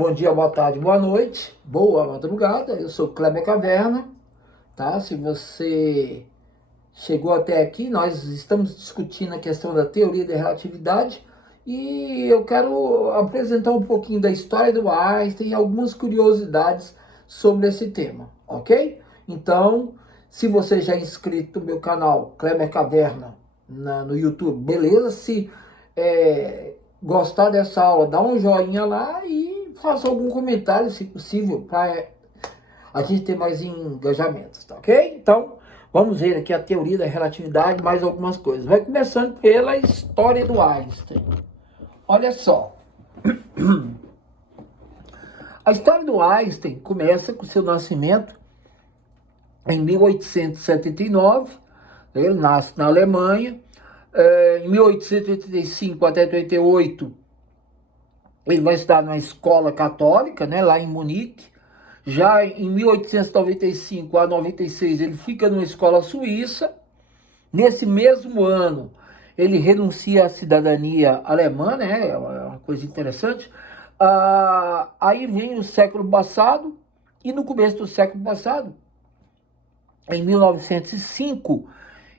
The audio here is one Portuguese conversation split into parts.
Bom dia, boa tarde, boa noite, boa madrugada. Eu sou Kleber Caverna, tá? Se você chegou até aqui, nós estamos discutindo a questão da teoria da relatividade e eu quero apresentar um pouquinho da história do Einstein e algumas curiosidades sobre esse tema, ok? Então, se você já é inscrito no meu canal Kleber Caverna no YouTube, beleza? Se gostar dessa aula, dá um joinha lá e faça algum comentário, se possível, para a gente ter mais engajamentos, tá ok? Então, vamos ver aqui a teoria da relatividade, mais algumas coisas. Vai começando pela história do Einstein. Olha só. A história do Einstein começa com seu nascimento em 1879. Ele nasce na Alemanha. Em 1885 até 88, ele vai estudar na escola católica, né, lá em Munique. Já em 1895 a 96, ele fica numa escola suíça. Nesse mesmo ano, ele renuncia à cidadania alemã, né? É uma coisa interessante. Aí vem o século passado, e no começo do século passado, em 1905,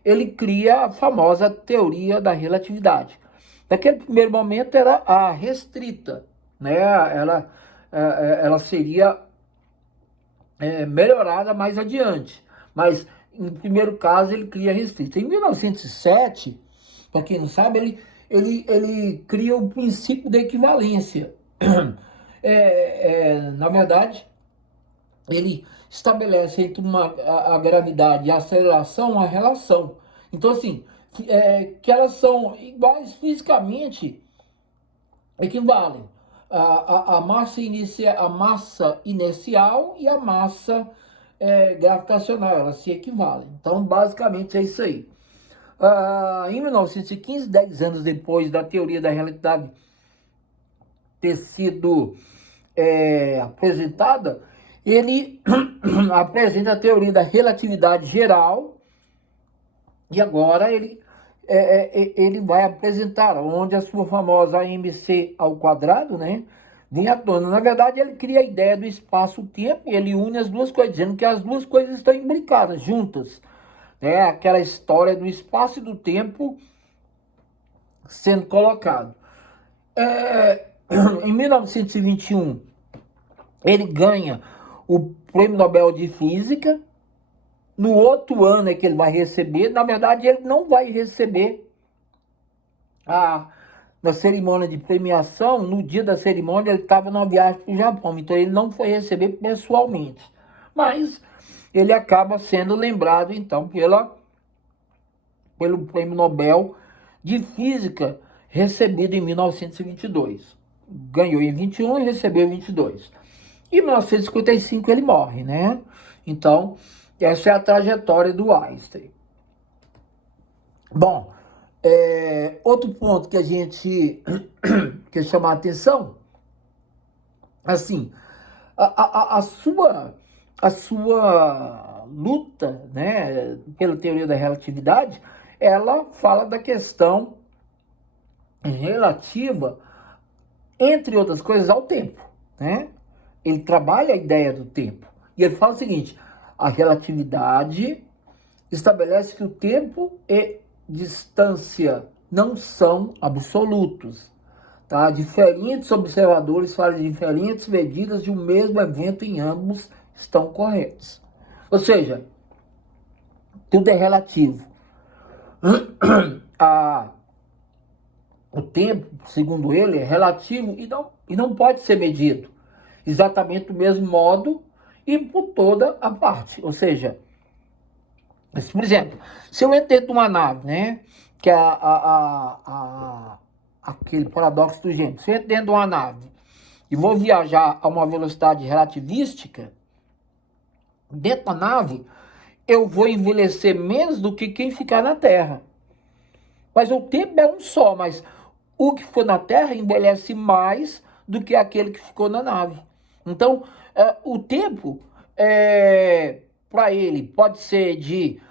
ele cria a famosa teoria da relatividade. Naquele primeiro momento era a restrita, né? Ela seria melhorada mais adiante. Mas, em primeiro caso, ele cria restrita. Em 1907, para quem não sabe, ele cria o princípio da equivalência. Na verdade, ele estabelece entre a gravidade e a aceleração uma relação. Então, assim, que elas são iguais fisicamente, equivalem. A massa inercial e a massa gravitacional, elas se equivalem. Então, basicamente, é isso aí. Em 1915, 10 anos depois da teoria da relatividade ter sido apresentada, ele apresenta a teoria da relatividade geral, e agora ele vai apresentar onde a sua famosa MC ao quadrado, né, vem à tona. Na verdade, ele cria a ideia do espaço-tempo e ele une as duas coisas, dizendo que as duas coisas estão imbricadas, juntas. É aquela história do espaço e do tempo sendo colocado. Em 1921, ele ganha o Prêmio Nobel de Física. No outro ano é que ele vai receber. Na verdade, ele não vai receber na cerimônia de premiação. No dia da cerimônia, ele estava numa viagem para o Japão, então ele não foi receber pessoalmente. Mas ele acaba sendo lembrado, então, pelo Prêmio Nobel de Física, recebido em 1922. Ganhou em 21 e recebeu em 22. Em 1955 ele morre, né? Então, essa é a trajetória do Einstein. Bom, outro ponto que a gente quer chamar a atenção, assim, a sua luta, né, pela teoria da relatividade, ela fala da questão relativa, entre outras coisas, ao tempo, né? Ele trabalha a ideia do tempo. E ele fala o seguinte: a relatividade estabelece que o tempo e distância não são absolutos. Tá? Diferentes observadores fazem diferentes medidas de um mesmo evento e ambos estão corretos. Ou seja, tudo é relativo. O tempo, segundo ele, é relativo e não pode ser medido exatamente do mesmo modo e por toda a parte. Ou seja, por exemplo, se eu entro dentro de uma nave, né, que é aquele paradoxo do gênero, se eu entro dentro de uma nave e vou viajar a uma velocidade relativística, dentro da nave eu vou envelhecer menos do que quem ficar na Terra. Mas o tempo é um só, mas o que ficou na Terra envelhece mais do que aquele que ficou na nave. Então, o tempo, para ele, pode ser de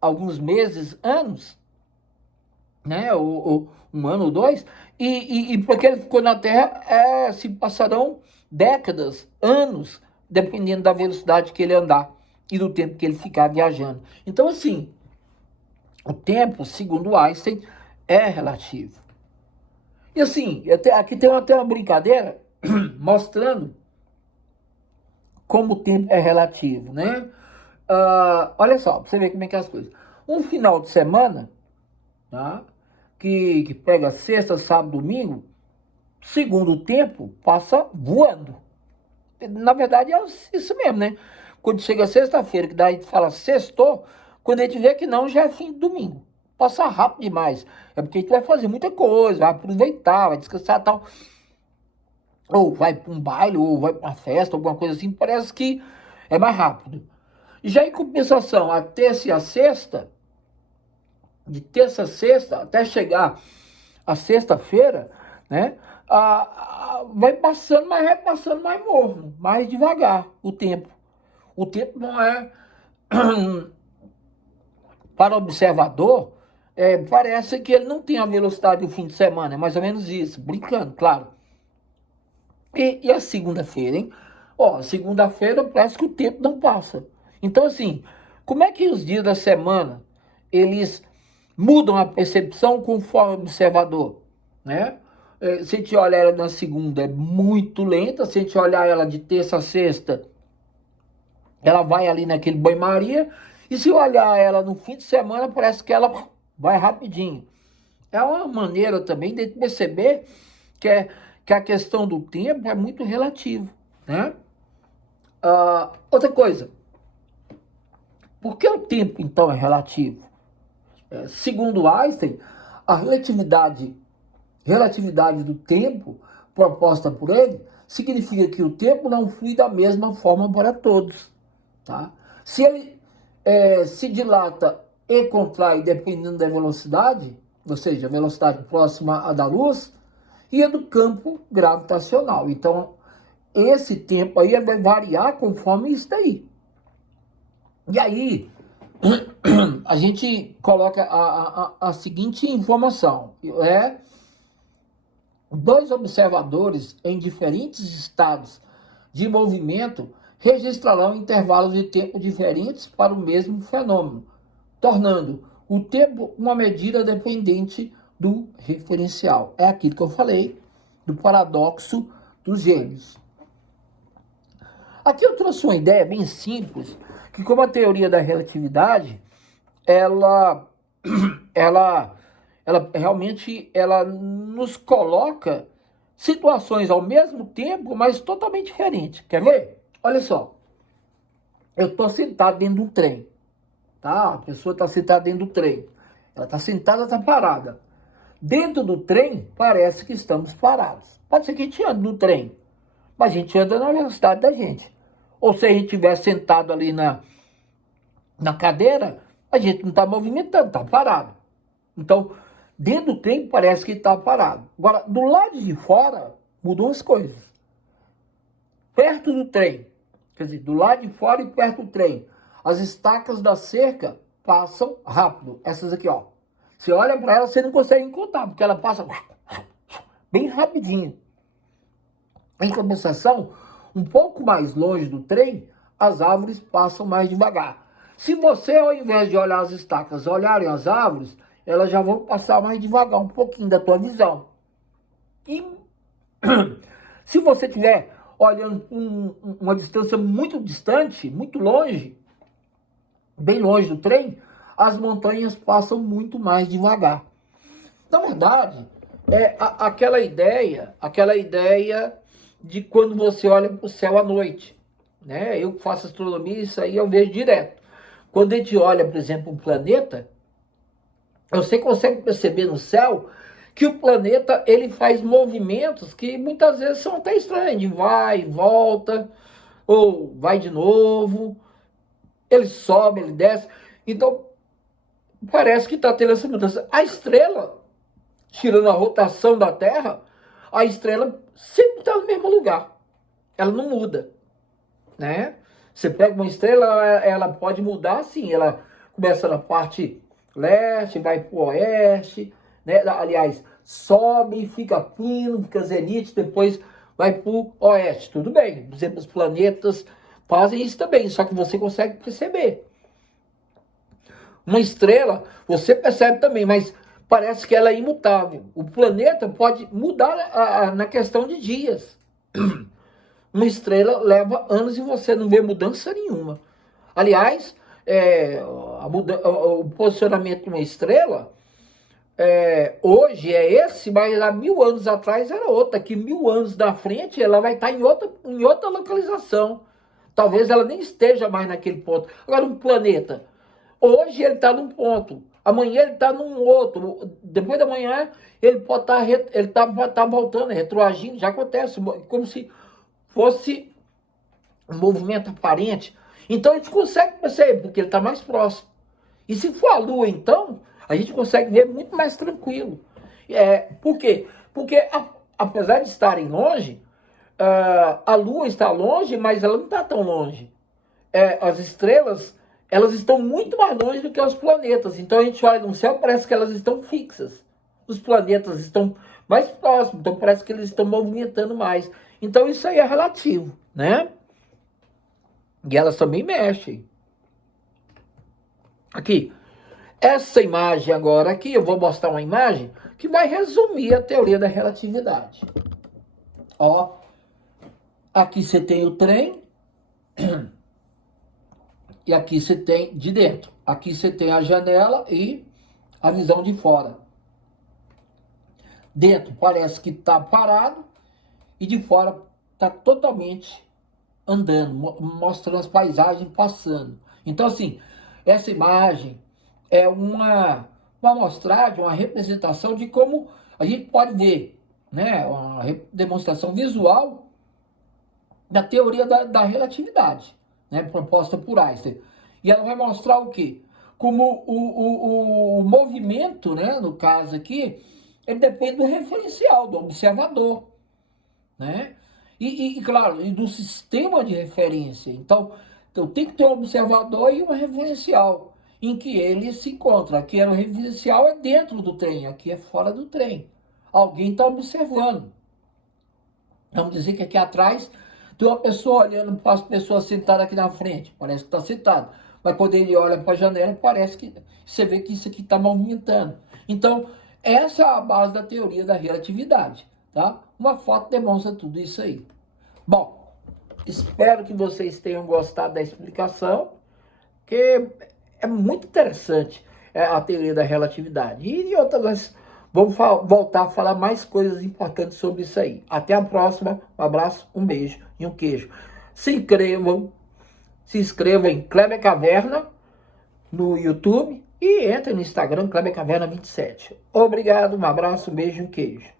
alguns meses, anos, né? Ou um ano ou dois, E porque ele ficou na Terra, se passarão décadas, anos, dependendo da velocidade que ele andar e do tempo que ele ficar viajando. Então, assim, o tempo, segundo Einstein, é relativo. E assim, aqui tem até uma brincadeira mostrando como o tempo é relativo, né? Olha só, pra você ver como é que é as coisas. Um final de semana, tá? Que pega sexta, sábado, domingo, segundo o tempo, passa voando. Na verdade, é isso mesmo, né? Quando chega sexta-feira, que daí fala sextou, quando a gente vê que não, já é fim de domingo. Passa rápido demais. É porque a gente vai fazer muita coisa, vai aproveitar, vai descansar e tal. Ou vai para um baile, ou vai para uma festa, alguma coisa assim, parece que é mais rápido. Já em compensação, a terça e a sexta, de terça a sexta, até chegar a sexta-feira, né? Vai passando mais morno, mais devagar o tempo. O tempo não é para o observador, parece que ele não tem a velocidade do fim de semana, é mais ou menos isso, brincando, claro. E a segunda-feira, hein? Ó, segunda-feira parece que o tempo não passa. Então, assim, como é que os dias da semana, eles mudam a percepção conforme o observador, né? Se a gente olhar ela na segunda, é muito lenta. Se a gente olhar ela de terça a sexta, ela vai ali naquele banho-maria. E se olhar ela no fim de semana, parece que ela vai rapidinho. É uma maneira também de perceber que, que a questão do tempo é muito relativo, né? Outra coisa, por que o tempo, então, é relativo? Segundo Einstein, a relatividade do tempo proposta por ele significa que o tempo não flui da mesma forma para todos. Tá? Se ele se dilata e contrai dependendo da velocidade, ou seja, a velocidade próxima à da luz, e a do campo gravitacional. Então, esse tempo aí vai variar conforme isso daí. E aí, a gente coloca a seguinte informação, dois observadores em diferentes estados de movimento registrarão intervalos de tempo diferentes para o mesmo fenômeno, tornando o tempo uma medida dependente do referencial. É aquilo que eu falei do paradoxo dos gêmeos. Aqui eu trouxe uma ideia bem simples, que como a teoria da relatividade, ela, ela realmente nos coloca situações ao mesmo tempo, mas totalmente diferentes. Quer ver? Olha só, eu estou sentado dentro de um trem, tá? A pessoa está sentada dentro do trem. Ela está sentada, está parada. Dentro do trem, parece que estamos parados. Pode ser que a gente ande no trem, mas a gente anda na velocidade da gente. Ou se a gente estiver sentado ali na cadeira, a gente não está movimentando, está parado. Então, dentro do trem parece que está parado. Agora, do lado de fora, mudam as coisas. Perto do trem, quer dizer, do lado de fora e perto do trem, as estacas da cerca passam rápido. Essas aqui, ó. Você olha para ela, você não consegue contar, porque ela passa bem rapidinho. Em compensação, um pouco mais longe do trem, as árvores passam mais devagar. Se você, ao invés de olhar as estacas, olharem as árvores, elas já vão passar mais devagar, um pouquinho da tua visão. E se você estiver olhando uma distância muito distante, muito longe, bem longe do trem, as montanhas passam muito mais devagar. Na verdade, é aquela ideia de quando você olha para o céu à noite, né? Eu faço astronomia, isso aí eu vejo direto. Quando a gente olha, por exemplo, um planeta, você consegue perceber no céu que o planeta ele faz movimentos que muitas vezes são até estranhos, de vai, volta, ou vai de novo, ele sobe, ele desce. Então, parece que está tendo essa mudança. A estrela, tirando a rotação da Terra, a estrela sempre está no mesmo lugar. Ela não muda, né? Você pega uma estrela, ela pode mudar, sim. Ela começa na parte leste, vai para o oeste, né? Aliás, sobe, fica fino, fica zenite, depois vai para o oeste. Tudo bem, os planetas fazem isso também, só que você consegue perceber. Uma estrela, você percebe também, mas parece que ela é imutável. O planeta pode mudar na questão de dias. Uma estrela leva anos e você não vê mudança nenhuma. Aliás, o posicionamento de uma estrela hoje é esse, mas há 1000 anos atrás era outra. Que 1000 anos da frente ela vai estar em outra localização. Talvez ela nem esteja mais naquele ponto. Agora, um planeta, hoje ele está num ponto, amanhã ele está num outro, depois da manhã ele pode estar voltando, retroagindo, já acontece, como se fosse um movimento aparente. Então a gente consegue perceber, porque ele está mais próximo. E se for a Lua, então, a gente consegue ver muito mais tranquilo. Por quê? Porque apesar de estarem longe, a Lua está longe, mas ela não está tão longe. As estrelas, elas estão muito mais longe do que os planetas. Então a gente olha no céu, parece que elas estão fixas. Os planetas estão mais próximos, então parece que eles estão movimentando mais. Então isso aí é relativo, né? E elas também mexem. Aqui, essa imagem agora aqui, eu vou mostrar uma imagem que vai resumir a teoria da relatividade. Ó, aqui você tem o trem, e aqui você tem de dentro. Aqui você tem a janela e a visão de fora. Dentro parece que está parado e de fora está totalmente andando, mostrando as paisagens passando. Então, assim, essa imagem é uma amostragem, uma representação de como a gente pode ver, né? Uma demonstração visual da teoria da relatividade, né? Proposta por Einstein. E ela vai mostrar o quê? Como o movimento, né? No caso aqui, ele depende do referencial, do observador, né? E claro, e do sistema de referência. Então tem que ter um observador e um referencial em que ele se encontra. Aqui o referencial é dentro do trem, aqui é fora do trem. Alguém está observando. Vamos dizer que aqui atrás tem uma pessoa olhando para as pessoas sentadas aqui na frente. Parece que está sentado. Mas quando ele olha para a janela, parece que você vê que isso aqui está movimentando. Então, essa é a base da teoria da relatividade. Tá? Uma foto demonstra tudo isso aí. Bom, espero que vocês tenham gostado da explicação, que é muito interessante a teoria da relatividade. E outras, vamos voltar a falar mais coisas importantes sobre isso aí. Até a próxima, um abraço, um beijo e um queijo. Se inscrevam em Kleber Caverna no YouTube e entrem no Instagram Kleber Caverna 27. Obrigado, um abraço, um beijo e um queijo.